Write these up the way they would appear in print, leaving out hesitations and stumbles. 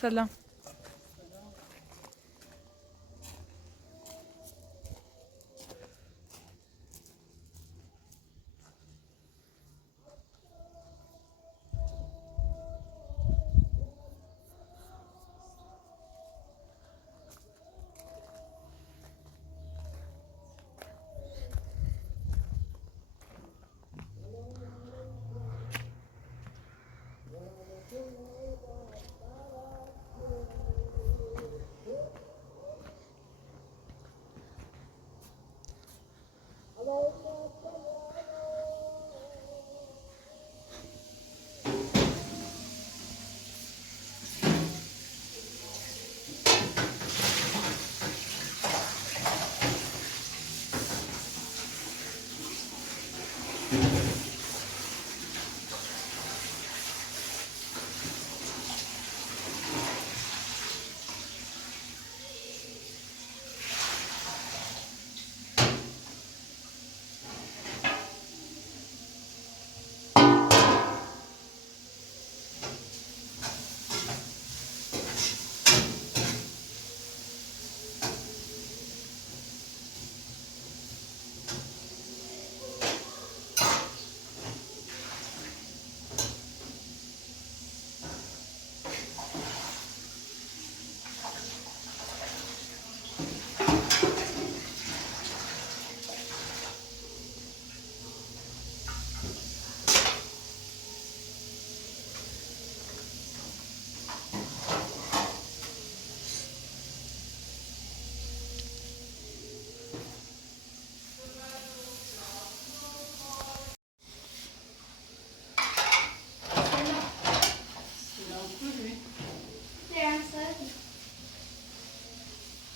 Selam.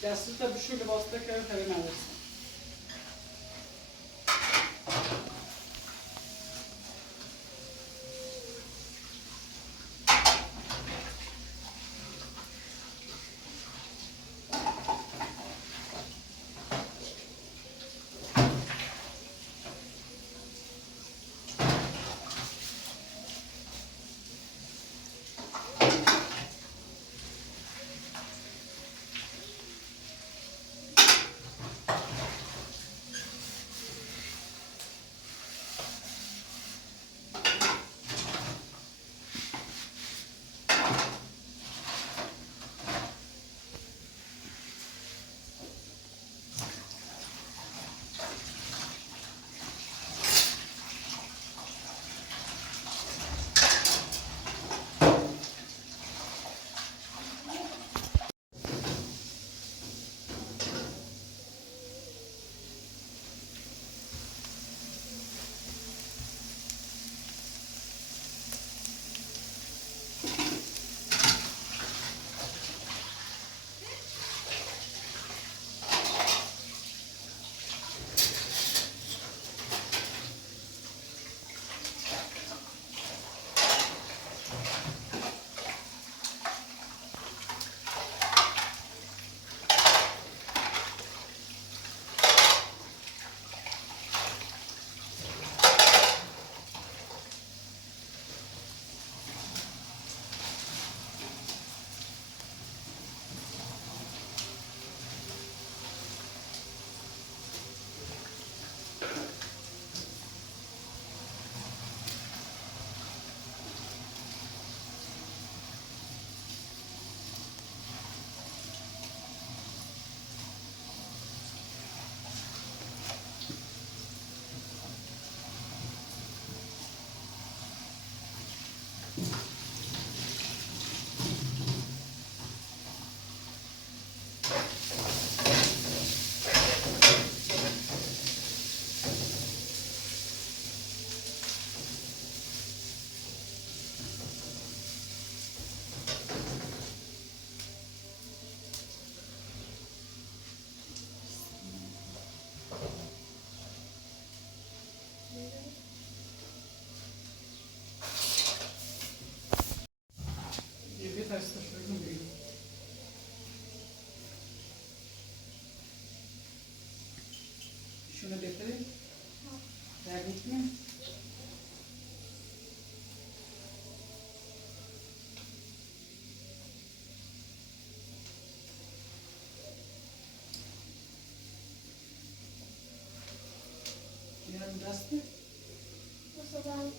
Yastıkta bir şöyle bastık hemen alırsın. Bir taşla şöyle büyük. Şunu getireyim. Verdik mi? دستی؟ مثلا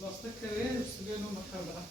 باستا كريه وسجينو مخبرة.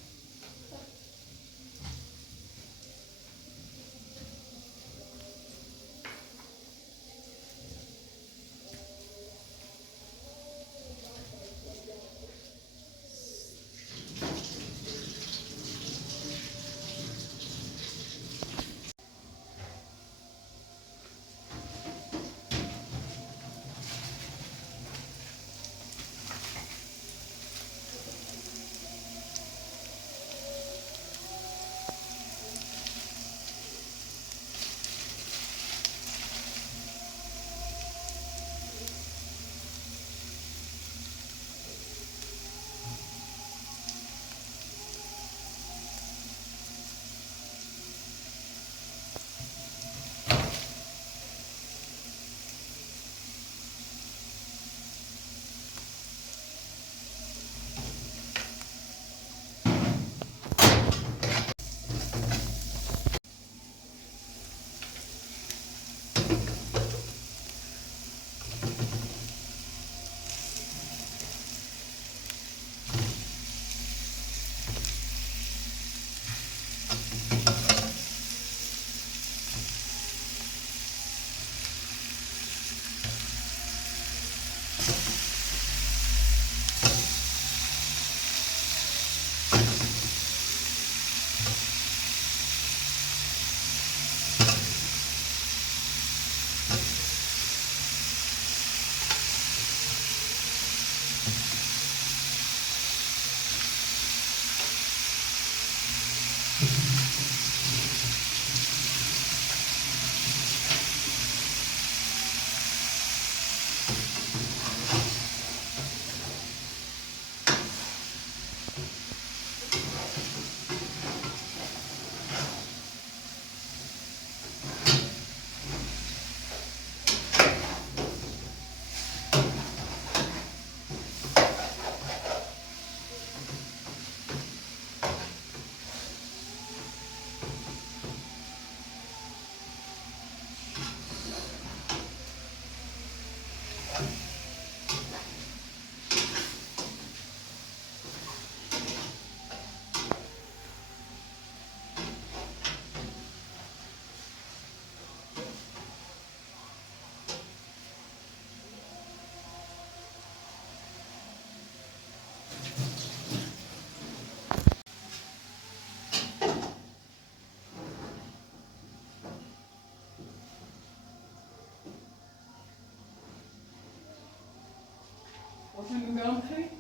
Wat heb je wel gegeven?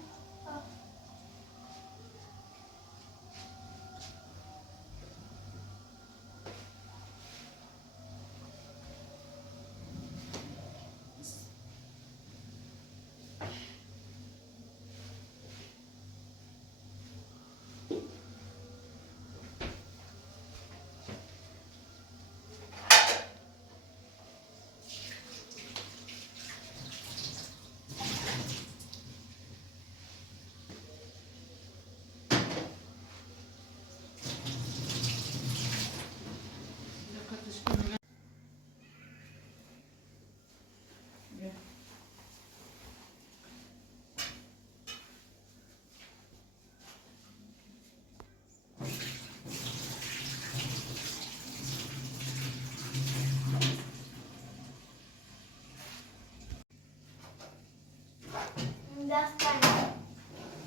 دستم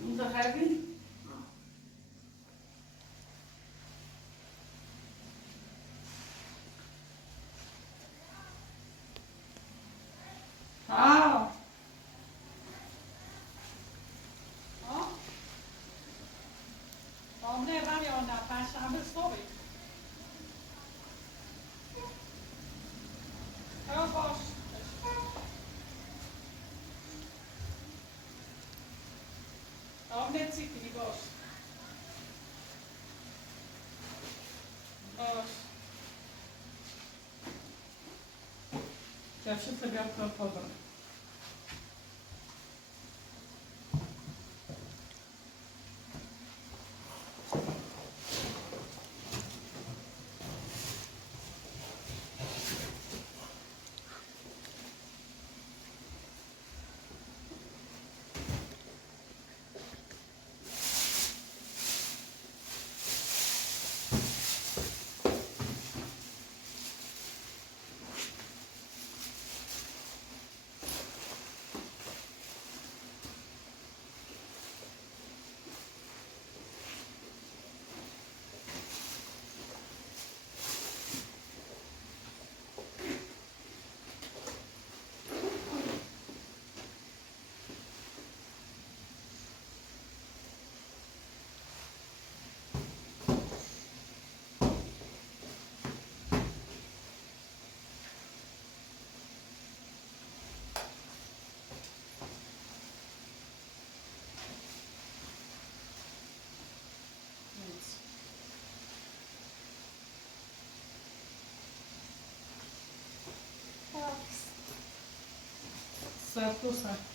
متخیلی؟ آه آه آمده رمی آن در پنج شنبه صبح آملت سیکنی باش. باش. کفشت بیار کار پادر. Certo, certo.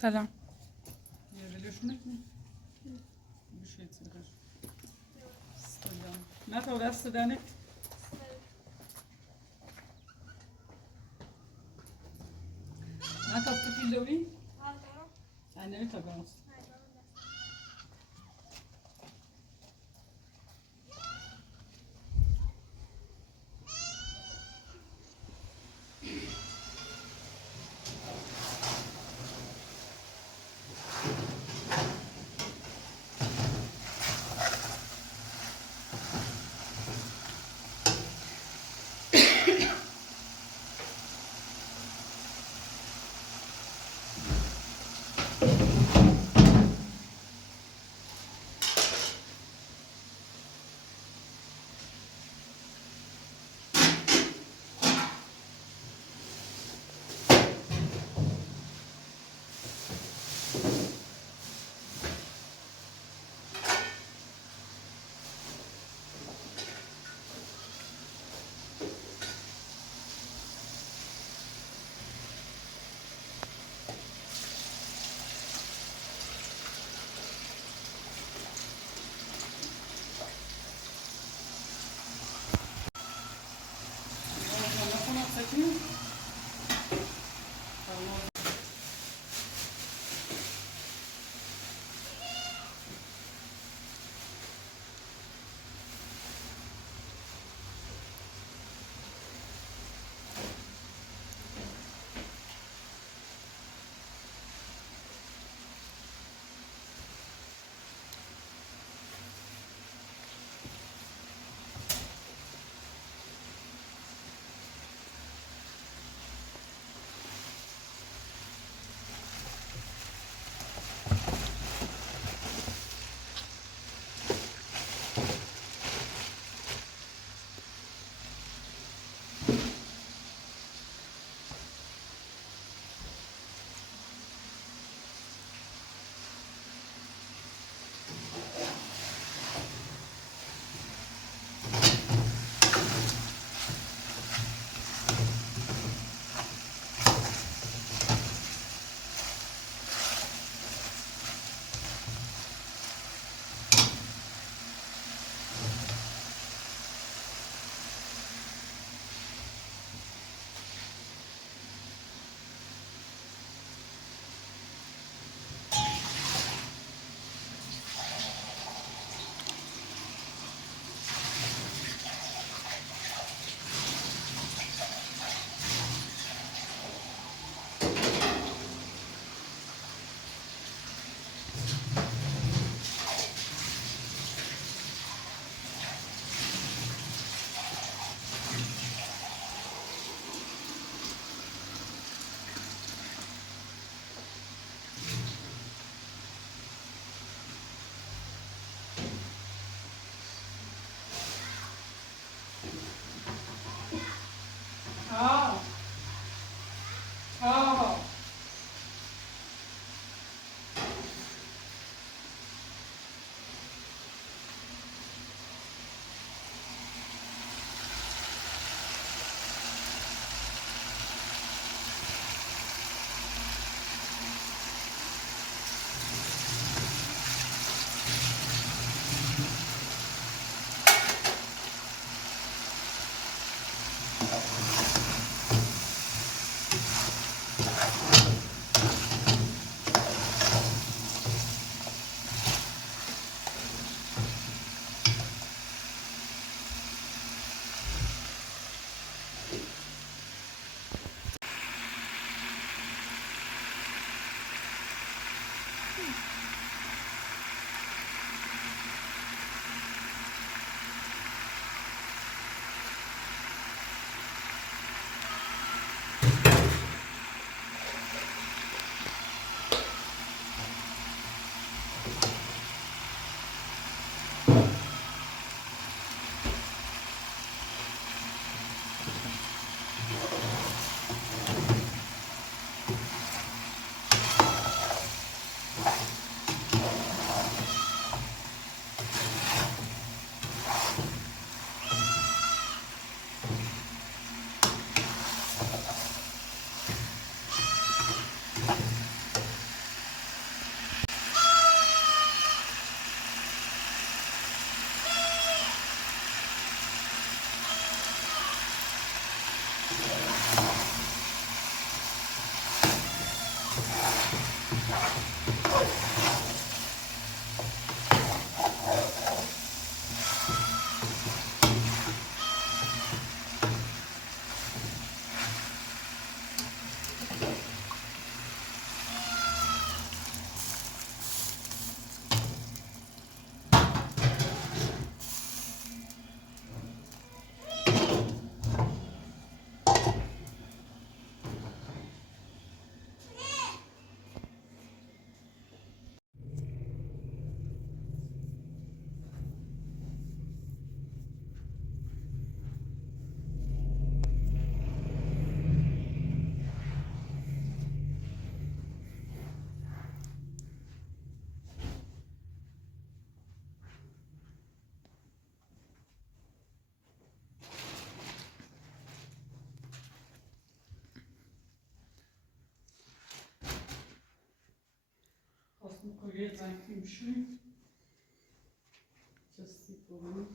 سلام. Gelebiliyorsun değil mi? Bir şey çıkar. نه تا دست دنه نه تا تو لوی نه تا گاز Jetzt eigentlich im Schritt. Just sit over.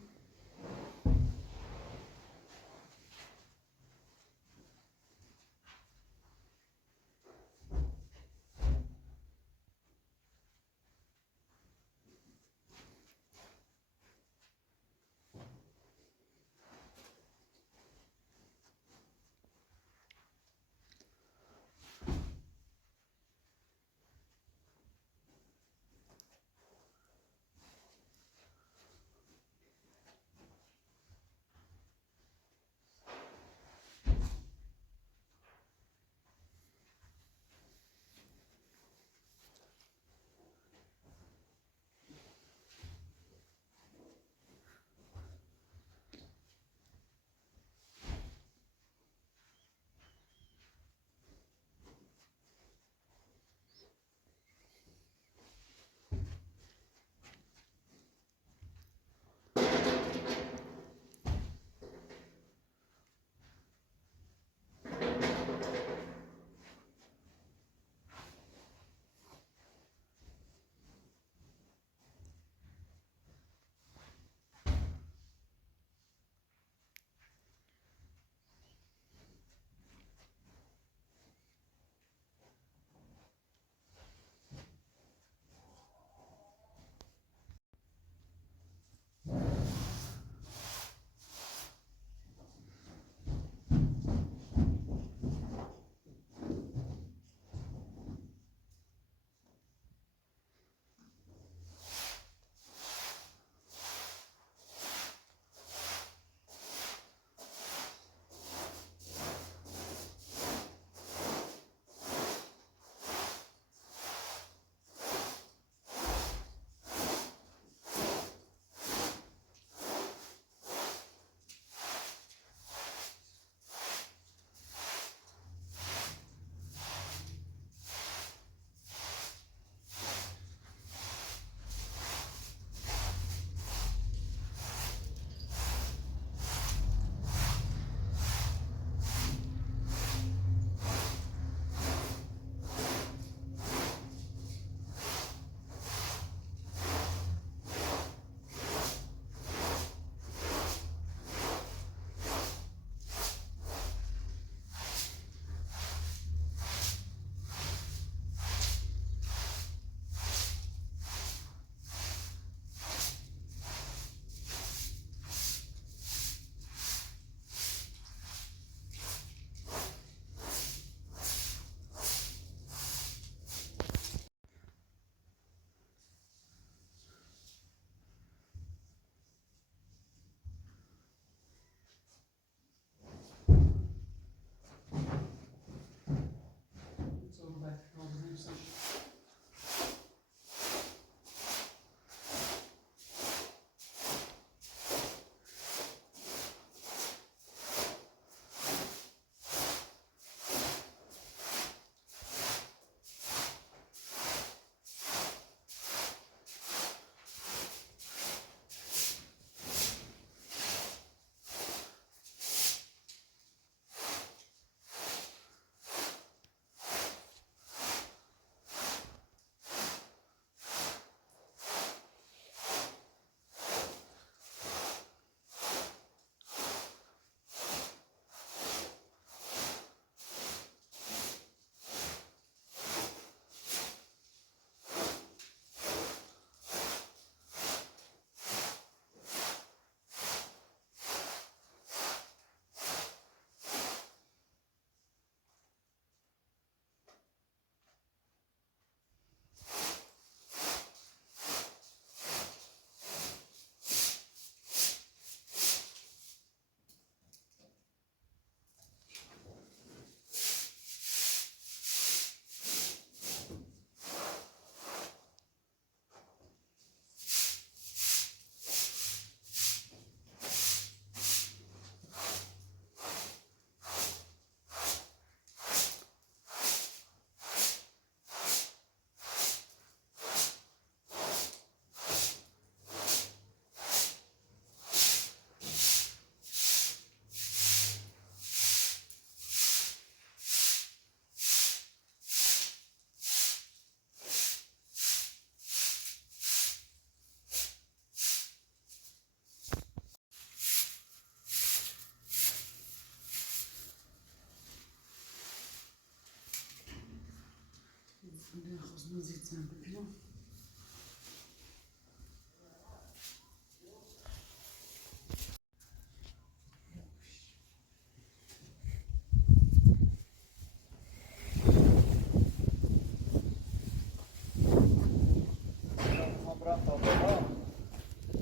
خواست من زیت زن بپیرم.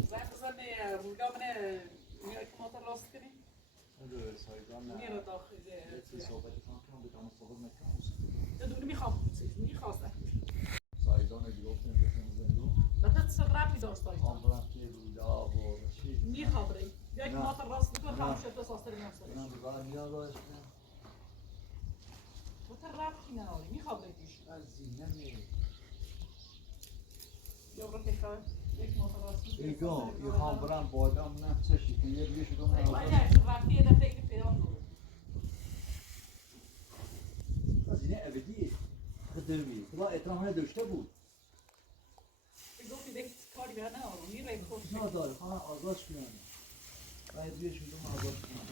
زن بزنه روگا منه میای که موتر راست کنی؟ میره داخل یا دونه میخواستم مثلا صدرفی داشت میخوابری یا که موتر راست میکنه خمشه تو ساستری نفسرش موتر رفتی نهاری میخوابری پیش یا برو تکرار یک موتر راست ایگو یخوام برم بادم نه چه شکلی یه دیگه شدم رفتی یه دفعه که پیدا رو هزینه ابدیه خدروی خدا احترام داشته بود گفتی دیگه کاری بر نهارم میره خوش نداره خواهم آزادش کنم باید بیه شدم آزادش کنم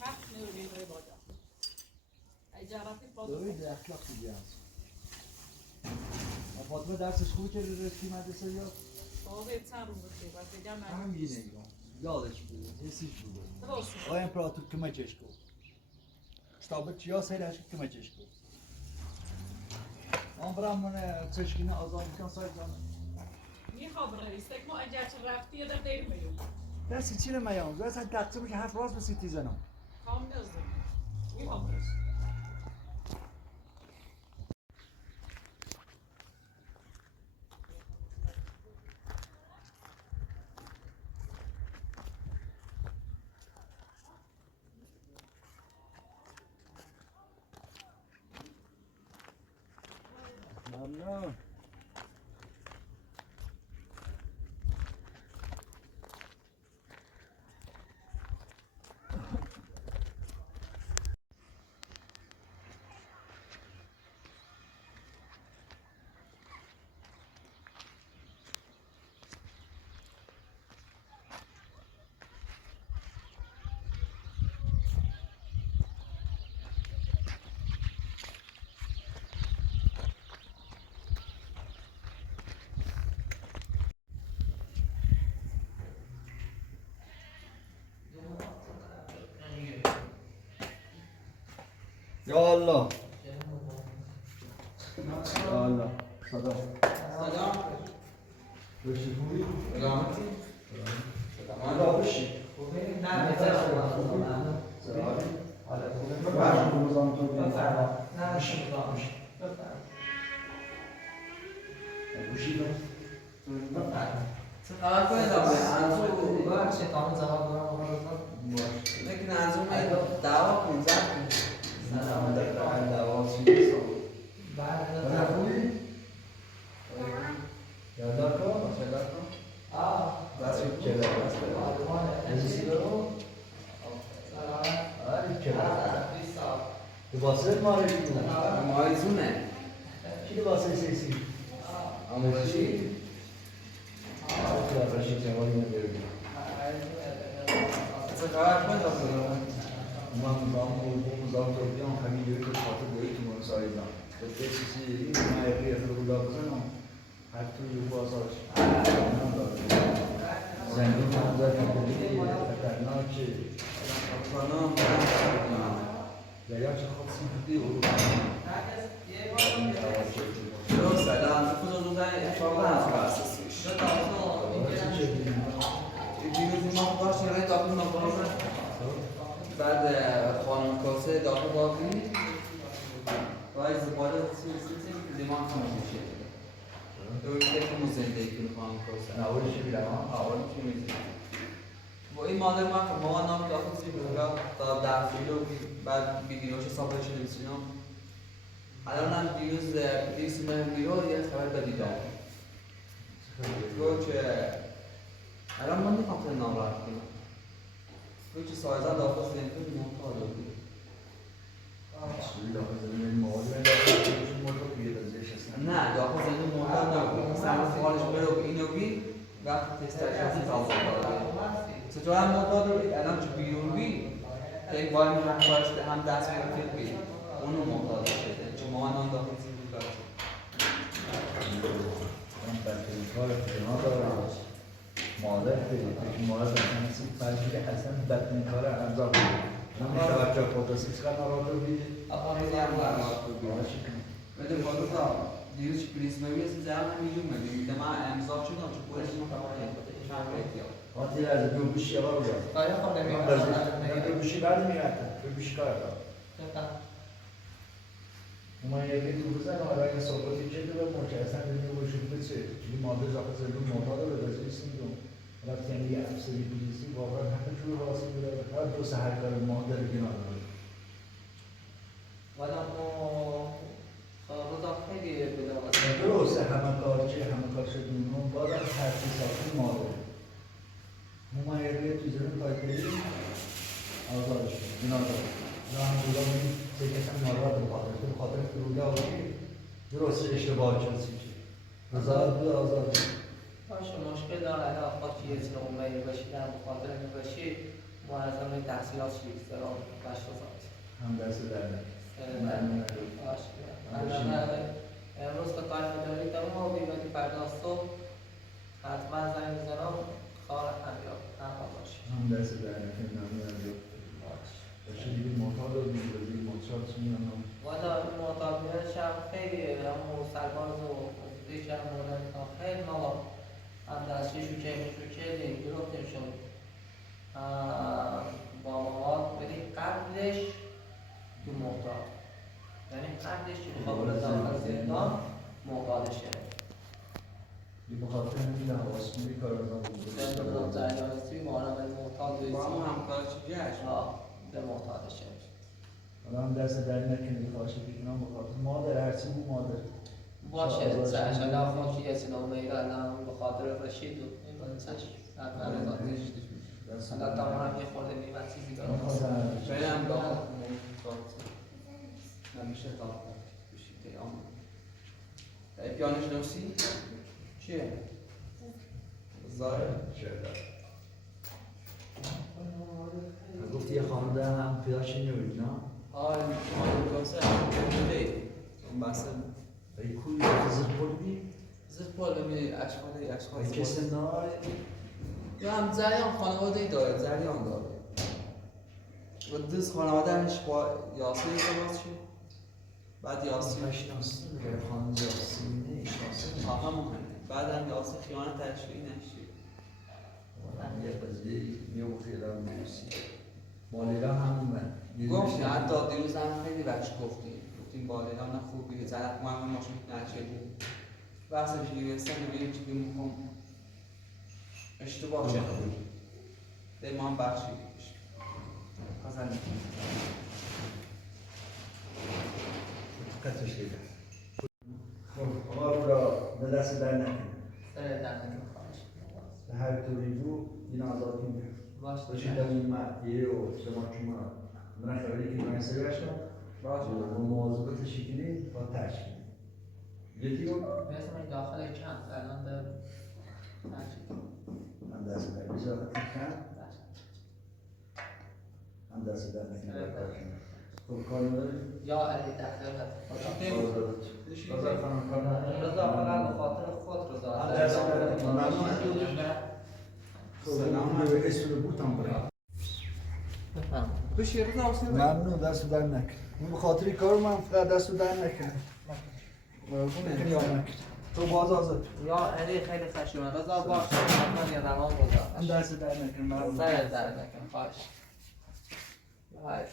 حق نوری روی باجا اجارتی باجا دوید اخلاق دیگه هست فاطمه درسش خوبی که رسکی مدرسه یا؟ بابا چند روز بخیر باید بگم من همینه ایران یادش بود حسیش بود درست آیا امپراتور کمکش کن کتابت چیا سیرش کمکش کن من برم من چشکینه آزاد میکن سایت جانم میخواب رئیس تک ما اگر چه رفتی یه در دیر میگم درسی چی نمیام زوی اصلا تقصیب که حرف راست بسیتی زنم کام نزدیم میخواب رئیس ممنون یا الله یا الله صدا سلام بشی خوبی؟ سلامتی خدا بشی خوبی؟ نه بهتر خوبی سلامتی حالا خوبه بفرما روزان تو بیم بفرما نه میشه بفرما بشی دو بفرما چه خبر کنید آقای انزو ببخشید کامل جواب دارم آقای لیکن انزو من دعوا کنید سلام علیکم دعوا سیدی بله خوبی؟ یاددار کن یاددار کن بس چه نزیسی برو آره چه لباسه ماری مایزونه کی لباسه سیسی؟ آموزشی آره رشید جوانی نبیرد چه خبر کنید آقای من مزام تو بیام همین جوری که خاطر بایی تو من سایدم گفته سیسی این مایقی افراد بودا بزنم هر توی بازارش زندون هم دارم بودی خطرناکه خانم دریا چه خوب سیدی او رو سلام خود رو زنی اتفاقا از برسسیش دیروز ما باش یه داخل نباشه بعد خانم کاسه داخل باقی وای زباله سیسی لیمان خانم میشه دویده که مو زندگی کنه خانم کاسه اولش بیرم اول چی میزه با این مادر من خب مامان نام داخل زیر بگا تا 10 کیلو بعد ویدیوش حسابش نمیسینم الان هم دیروز من بیرو یه خبر بدی دارم گفت که الان من نمیخوام تو نام رفت کنم گفت که سایزن داخل زندگی نام تا دادی نه داخل زندگی مورد سر حالش برو اینو بی وقتی تستش هستی تا چطور هم معتاد رو الان چه بیرون بی یک بار هم کارش هم دست میگرفت بی اونو معتاد شده چون ما هم داخل زندگی داشت بدید که مورد اصلا سیب فرجی اصلا بدترین کار انجام بدید من توجه فوتوسیس کنم را تو بیدید آقا میگم بده بالا تا دیروز که پلیس ببینید زمان میلیون میدیم من امضا شدم چون پلیس متوجه چند وقتی آتی از دو گوشی آقا رو دارم آیا خود من دو گوشی بعد میرفتم دو گوشی کار دارم اومد یکی دو بزن حالا اگه صحبتی که دو موچه اصلا ببینیم وجود بچه چیزی ماده زاخت زدون معتاد رو بزنیستیم دو وقتی یعنی یه افسری بلیسی واقعا همه جور راسی بوده هر دو سه هر کار ماده رو گناه داره ولی اما روزا خیلی بداغت درسته همه کار شدیم اون بازم ترسی ساختی ماده ممایقه توی زمین پایتری آزادش کنیم گناه داره و هم بودا بودیم سه کسم ناراحت بخاطر فروده آقایی درست اشتباه چنسی رضایت بود آزاد باشه مشکل داره اگه خواهد چیه چیه اونایی باشی در مخاطر این باشی معظمه تحصیلات چیه سرام باشت آزاد هم دست در ممنون باشه امروز که کار نداری تمام و بیبادی فردا صبح حتما زنگ میزنم کار هم باشه هم دست در نکن نمیاد باشه دیگه معتاد رو دیگه مطرد سونیم والا این معتادیانش هم خیلی همون سرباز و دیش هم مورد خیلی ما هم دستی شوچه دیگه گرفتیم شد با مواد بدیم قبلش تو معتاد یعنی قبلش که خبر داخل زندان معتادشه بخاطر همین حواسمونی کار رو زندان زرگانستی معالم معتاد دویسی با هم همکار چیزی هست به معتادشه حالا هم دست در نکنی خواهش بکنم بخاطر مادر هرچی بود مادر باشه سرشان خوشی یه سنو میدادم به خاطر رشید و این باید سرش حالا تمام یه خورده نیمت چیزی دارم برم داخل نمیشه داخل بشید آم پیانش نوسی؟ چیه؟ زاره؟ گفتی یه خانده هم پیداشی نوید نه؟ آره شما دوسته بودید اون بحثه ای کوی زد بودی؟ زد بالا می اشخاص ای کسی نای؟ یا هم زریان خانواده ای داره زریان داره و دوست خانوادهش با یاسر ازدواج شد بعد یاسر نشناسی میگه خانم یاسی نشناسی همون بعد هم یاسر خیانت تشریعی نشید یه قضیه میوخیدم نویسی بالیلا همون من گفتی حتی دیروز هم خیلی بچه گفتیم بالیلا نه خوبی زرق ما هم ماشین نشدیم بحثش گیرستن ببینیم چی میخوام اشتباه شد به ما هم بخشیدیش حسن قطعش دیگه خب آقا رو را به دست در نکنه سر در نکنه خواهش به هر طوری بود این آزاد میگه باشه باشید در این مدیه و شما من خبری که من سری هستم باشه و مواظبت شکلی با تشکیل یکی رو مثل من داخل چند الان در من دست در بیزا کن من دست در نکنه خب کار نداری؟ یا علی دفتر بازار خانم کار نداری؟ رضا فقط به خاطر خود رضا من دست در نکنه ممنون سلام به اسم رو بودم برای بشیر رضا حسین ممنون دست در نکن اون به خاطر کار من فقط دست در نکنه تو باز آزاد یا علی خیلی خشمه رضا باشه حتما یه روان گذار من دست در نکن ممنون سر در نکن خواهش باش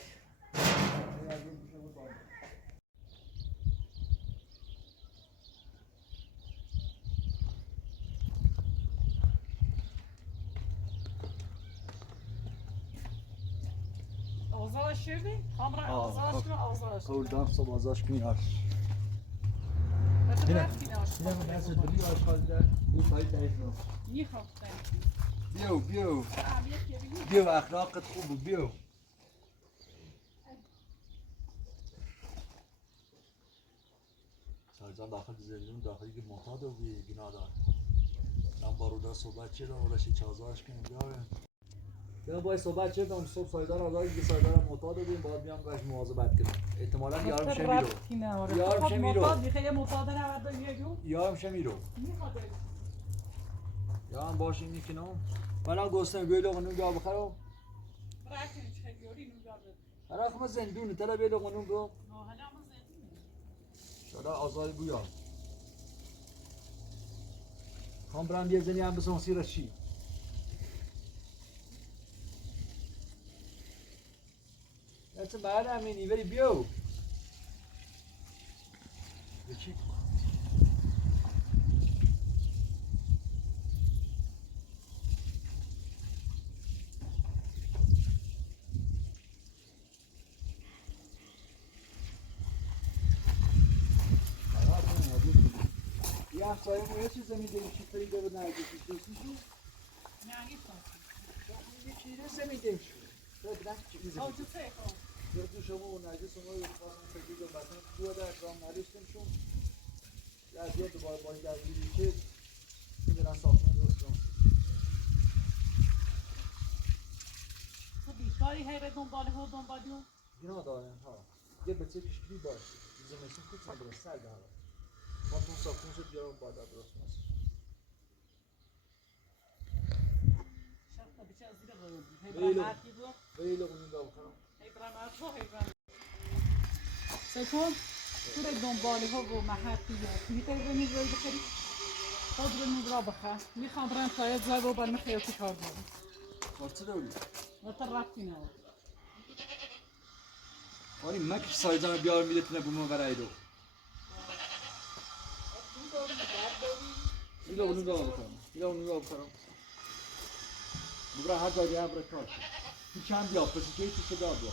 آزادش کردی؟ همراه آزادش کن آزادش کن کردم صبح آزادش کنی آش بده رفتی ناش اینم دست دلی آشغال در بود های تایف رو میخوام بیو تعمیق کردی؟ بیو اخلاقت خوب بیو سرزان داخل زندون داخلی که معتاد و گناه دار من با رودا صحبت چه دارم رشید چازارش کنیم بیارم یا باید صحبت چه دارم صبح سایدار آزادی که سایدارم معتاد رو بیم باید بیام باش مواظبت کنم احتمالا یارم شمیرو یارم شمیرو خیلی معتاد نورد میگم یارم شمیرو یا هم باشه اینی که نام بنا گوستم بیلو قنون جا بخرم برای چه یوری نمی‌داره. هر ما زندون تلا بیلو قنون برو نه حالا ما زندگی. شدا آزاد بویا هم برام یه زنی هم بسون سیر چی That's about it. I mean, very beautiful. The cheap one. Ya sayın o size mi demiş ki de bu nerede düşüyorsun? Ne yapıyorsun? Bir şey de sen mi demiş? Evet ben çıkmışım. Oldu telefon. Gördü şomu o nerede sonra yok falan peki de bakın bu da ekran nereden şu? Ya diyor da boy geldi ki biraz satma dostum. Tabii kari her دنباله ها دنبالیو. Günah dağın ha. Gel betse kişkili baş. Bizim mesin kutsa burası sel daha. Matun satun süt yarım bardağı burası nasıl? شرط بیچه از دیگه باید. Öyle. هیبراناتی بود. Öyle oyun da bakalım. هیبرانات ها هیبران. سکون. تو دنباله ها و محطی ها. می‌تونی می‌گویی بخری. خود رو می‌برا بخر. می‌خوام برم شاید زای رو بر مخیاتی کار کنم. Kartı da öyle. نتر رفتی نه. Hani mek sayıdan bir ar milletine bu mu vereydi o? Bir de onu da bakalım. Bir de onu da bakalım. Bu bırak her daim bırakar. Bir kendi yap, peki ki hiç daha bu.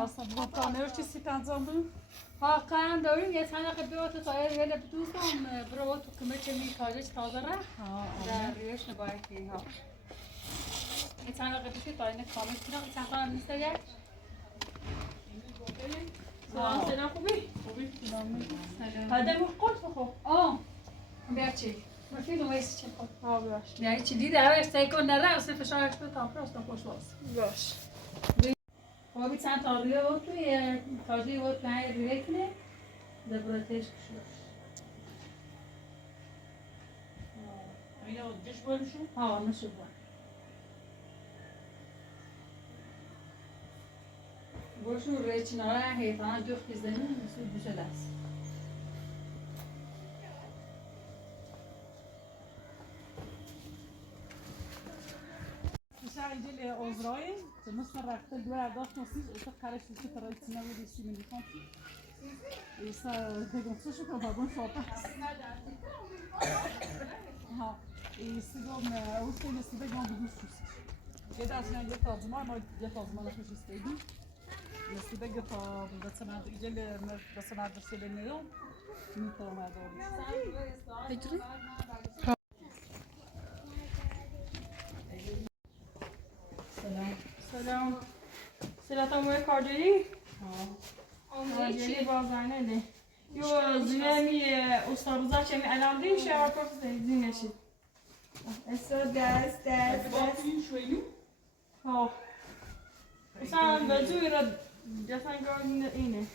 Hasan چی سیتانزان بود؟ واقعا داریم یه تنق بیاد تو تایر ولی بدوستم برو تو کمه چمی کارش تازه رفت در ریش نباید که ها یه تنق بیشی تا اینه کامل کنم یه تنق هم نیسته یک سلام خوبی؟ خوبی؟ هده مخور بخور بیا چی؟ مفید ویس چی خود؟ باش یعنی چی دیده هر استیکون نره اصلا فشارش به تاپر است خوش باز باش خب چند تا ریه بود توی تاجی بود که ریه کنه دبراتش کشید اینا جش بایمشون؟ نشو بود باشون ریه چناره حیفانه جفت زمین مثل دوشه دست میشه اینجا اوزرای که مثل رخته دو ارداخت نسیز ایسا خرش دیگه ترایی تینه بود ایسی منی خان ایسا دیگم شو که بابون شاپه ها ایسی دوم اوز که نسیبه گم بگوز شوسیش یه دست نه یه تازمان ما یه تازمان خوش استیدی نسیبه گه تا بسناد ایجل بسناد درسیل نیوم میتونم اداری هجری؟ سلام سلام موی کارجری؟ کارجری بازرنه ده یو زمینی استاروزا چمی علام دیم شهر پرس زینشی اسو دست ها مثلا بجوی را جسن گردین اینه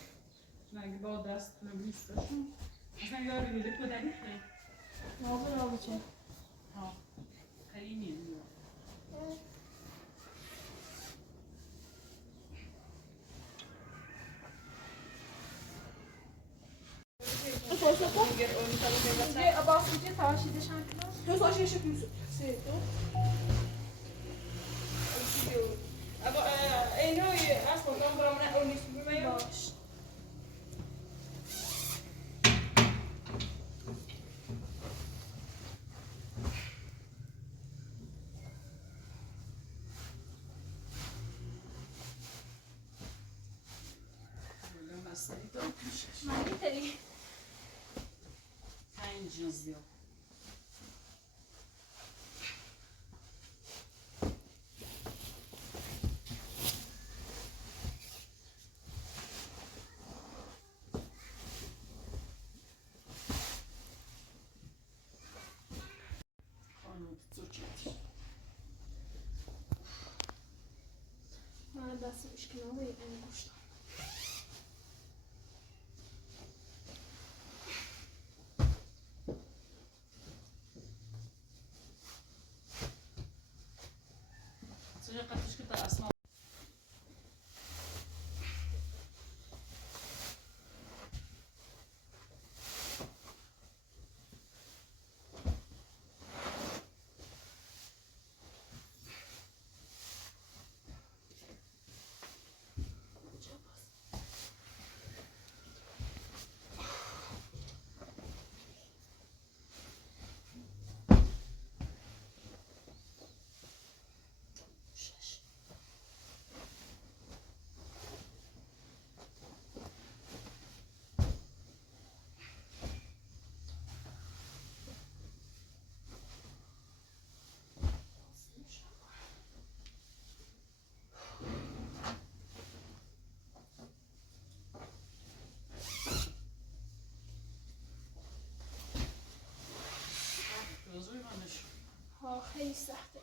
نگه با دست نمیستشون اصلا یاری میده کدنی خیلی نازو را بچه ها خیلی یه عباس کجا تاشیدش هم کنم؟ Hörs euch hier schon Seht ihr? اما اینو اصلا دارم برام نه اون نیست بمیم باش. من میتری من دست مشکلم این گوشتم Seja قدش كده اسمع ها خیلی سخته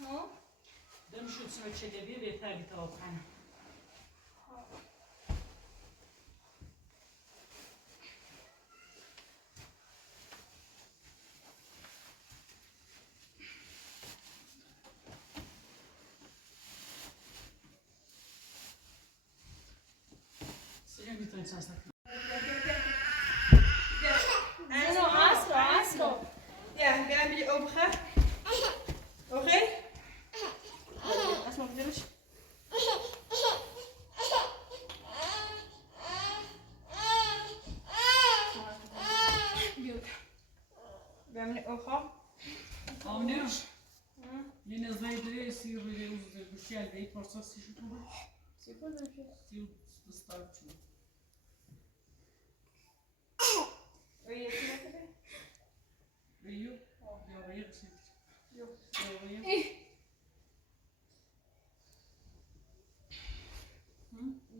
ها دم شد سمت چلبی بهتر تا پنه سجن میتونید ساست زنو عصر Ja, ben je open gaat. Oké? Asma gidiyoruz. Ben de open. Anlıyor musun? Yine zayıflıyor, sıyırıyor, uzuyor. Bu şey değil, porsa sıçıyor. Sıyır, ıslar çünkü. Öyle yapıyor. Veio? Eu veio, gente. Yok. Eu veio.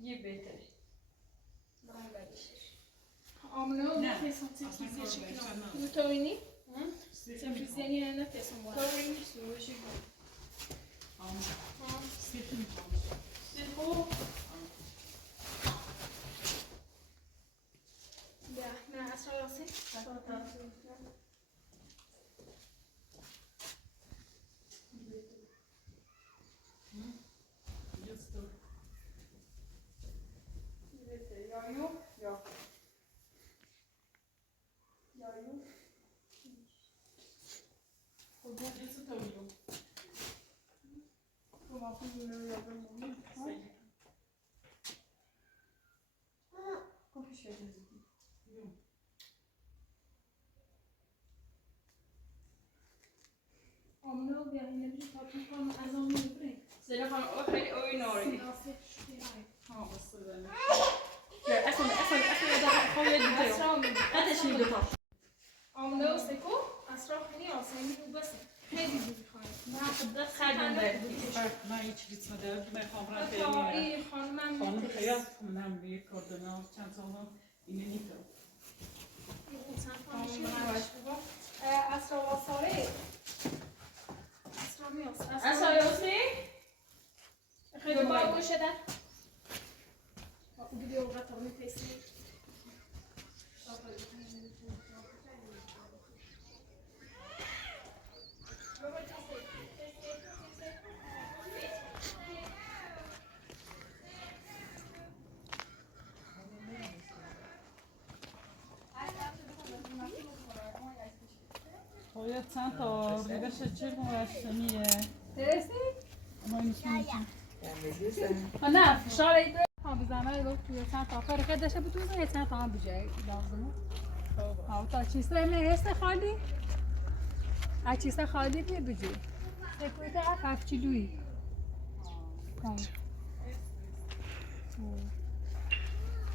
یه بهتره عامله نه. نتیسان Aslında تیزی korkmayın, شکل sen ne میتونی؟ سفریزنی نتیسان var. میتونی سوشی almış. ها Sırtını almış. سیخو ده نه اصلا راستی Yastık. بهتره عملوا بيعني نبي تطبيق مع أزوم يبري. سلام خانم خیلی اویناری. سياسي شتي هاي. ها بس اصلا ده خوی دیگه. أسرع من. قدش میدوتا. عملوا سكو أسرع خلي عصيني وبس. هذي بدي خايف. نه خود دست خردم برد. من هیچ چیز ندارم میخوام برم أطلعي خانم خانم من. خیاط منم به یک کاردنا چند سال اینه نیتم أسرع وصاري. أسرع ميوس. اصلا یوسی؟ خیلی باید شده. ویدیو را تا می‌فرستی. باید چند تا روش چرم و اشتمیه درستی؟ ما این میشیم نه فشار ایده ها بزنه رو توی چند تا آخر که داشته بتونه یه چند تا هم بجای لازمه ها تا چیز نه هست خالی ها چیز خالی بی بجای سکویت هفت کیلویی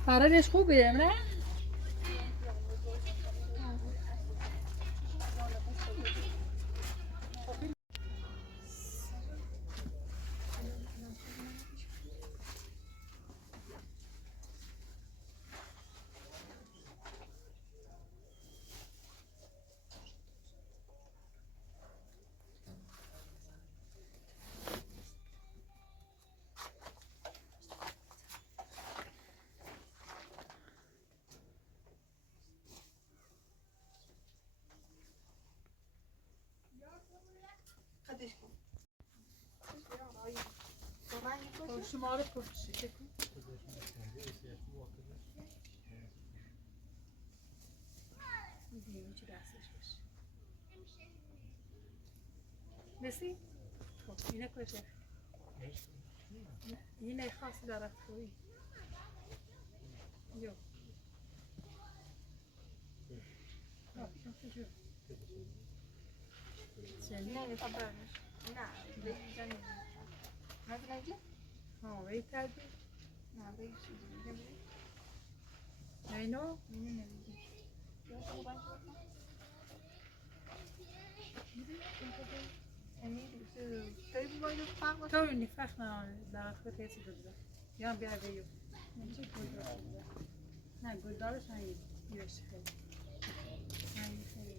فرارش خوبه نه؟ شماره پشت دیگه چی دستش باشه نسی؟ خب اینه کشه اینه خاصی داره توی یو نه میخوام نه بیجانی نگی؟ ها وی کردی؟ نه بیجانی اینو؟ نه نمیگی یا تو باید تو رو نفخ نه در خود کسی بزن یا هم بیار بیو نه گلدارش هنگی بیوش خیلی هنگی خیلی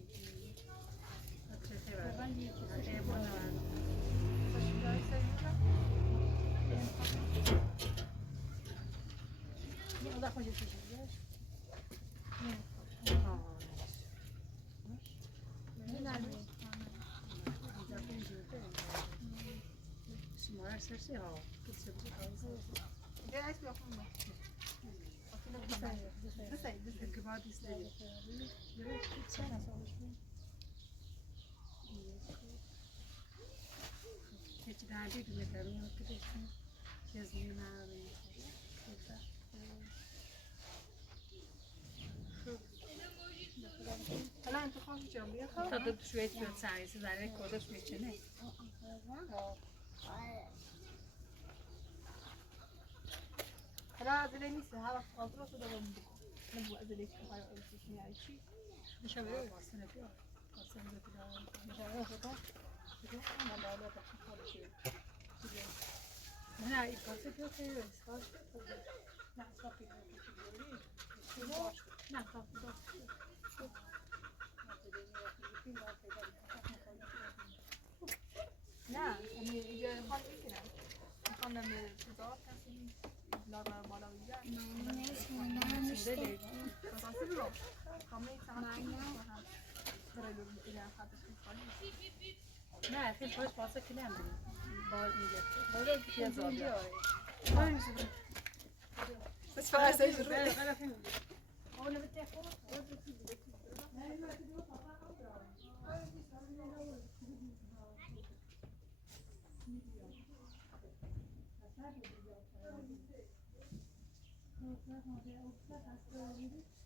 بچه خیلی برد خیلی برد نه ده خوشی چیزی بیاش شماره سرسی ها کسی بود ده اسم بخونم که باید ایستایی هیچ دردی که میترون که دیشون چیزی نمی حالا انتخاب جام بیا خب تا دو شویت بیاد سریعی زره کودش میچنه حالا از این نیست هر وقت خاطر تو دارم نبود از این که خواهی اولیش میاری چی؟ میشه بیاد واسه بیاد واسه بیاد میشه نه این واسه بیاد خیلی اسکاش نه اسکاش نه نه یعنی اینجا خواهد میکنم میخوانم چیزا کسی لاغر بالا میگن اساسی برو همه ساعت برای این خاطرش میخوانی نه خیلی خوش واسه کلم بال اینجا بالا پیاز آبی بس فقط سیج رو اون بتاخد Thank you.